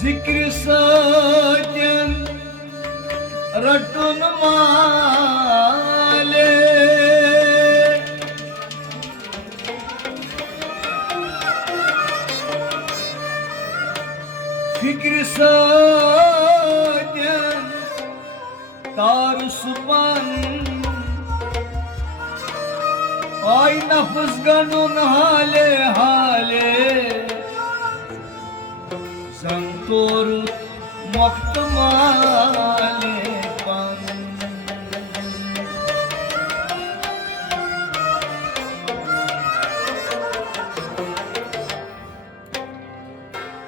Zikri satin ratun male Fikri satin tar supan Ay nafız ganun hale hale Santor Moktamale Pan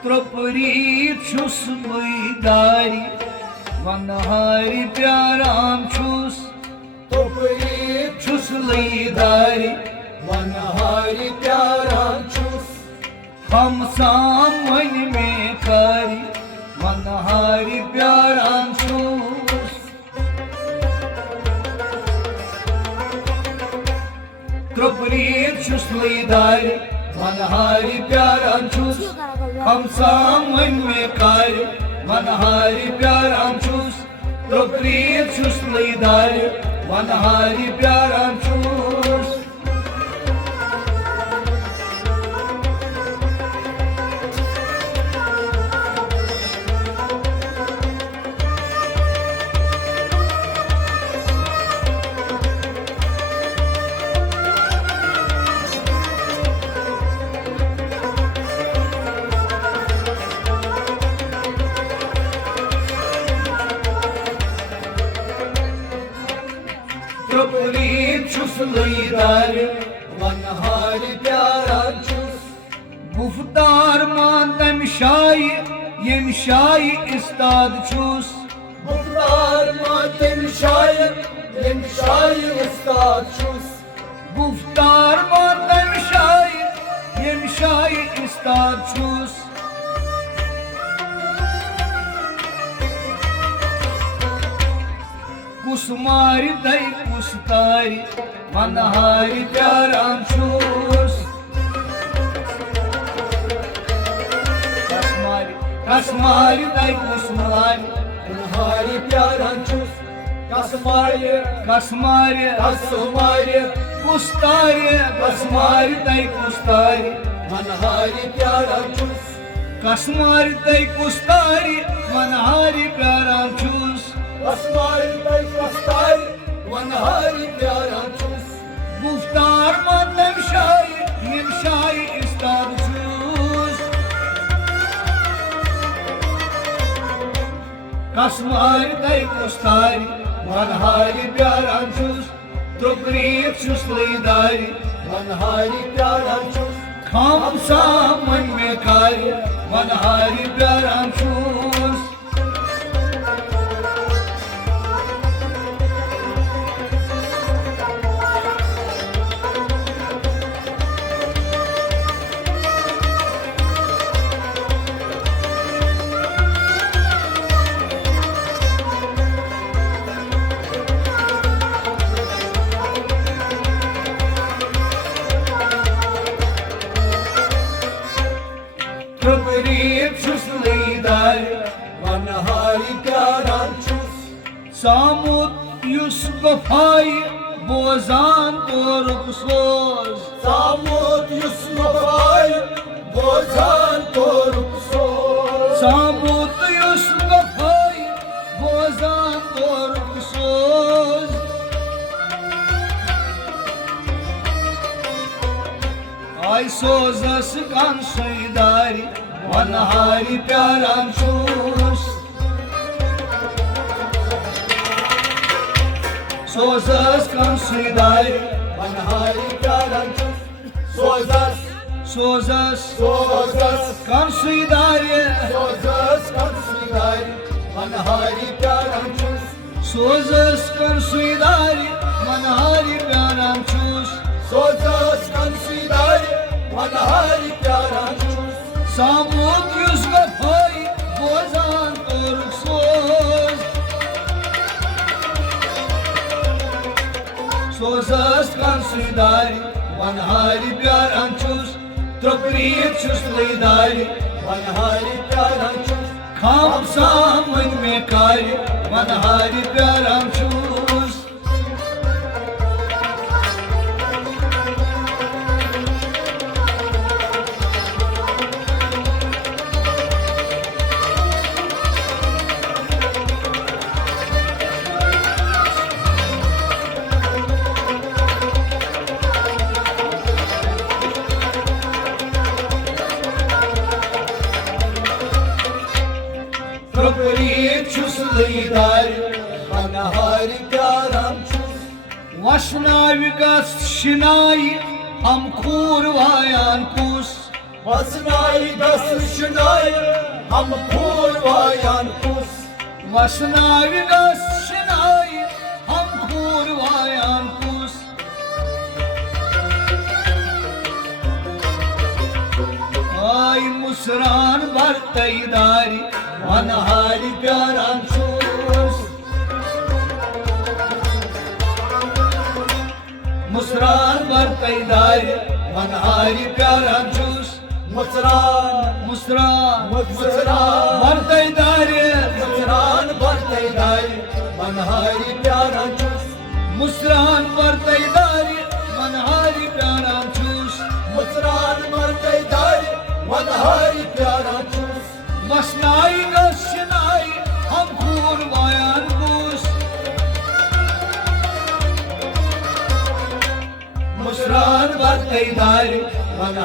Tropri çus mıydari Vanhari pyaram çus Tropri çus mıydari Vanhari pyaram çus Ham samman mein kari Manhari pyaram chus Tropri chus lidari Manhari pyaram chus Ham samman mein kari Manhari pyaram chus Tropri chus lidari Manhari pyaram chus Tropri çus lidari Manhari pyaram chus Guftar mandem şayi Yemşayi istad çus Guftar mandem şayi Yemşayi istad çus Guftar mandem şayi Yemşayi istad çus Kusmari day kustari Manhari pyaram chus Kasmari day kusmari Manhari pyaram chus Kasmari Kustari Kasmari day kustari Manhari pyaram chus Kasmari day kustari Manhari pyaram chus Kasmari day kustari Manhari pyaram chus Guftar mandem şayi Yemşayi istad chus Kasmari day kustari Manhari pyaram chus Tropri chus lidari Manhari pyaram chus Kham samman mein kari Manhari pyaram chus Tropri chus lidari Manhari pyaram chus Samut Yusufay Bozan toruk soz Samut Yusufay Bozan toruk soz Samut Yusufay Bozan toruk soz Ay sozas kan suydari Manhari pyaram chus Sozas kan suydari Manhari pyaram chus Sozas kan suydari Manhari pyaram chus Sozas kan suydari Manhari pyaram chus Sozas kan suydari Manhari pyaram chus Samut Yusufay Bozan toruk soz Sozas kan suydari Manhari pyaram chus Tropri chus lidari Manhari pyaram chus खाम सामन में car मनहारी प्याराम चूस Çus lidar manahari pyaram çus Vaşnavi gas şinay ham kurvayan kus Vaşnavi gas şinay ham kurvayan kus Vaşnavi gas şinay ham kurvayan kus Ay musran bartaydari मनहारी प्याराम चूस मुसरान बरतैदार मनहारी प्याराम चूस मुसरान बरतैदार मनहारी प्याराम चूस मुसरान बरतैदार मनहारी प्याराम चूस मुसरान बरतैदार मनहारी प्याराम चूस Vaşnai gaşnai ham kurvayan kus Musran bartaydar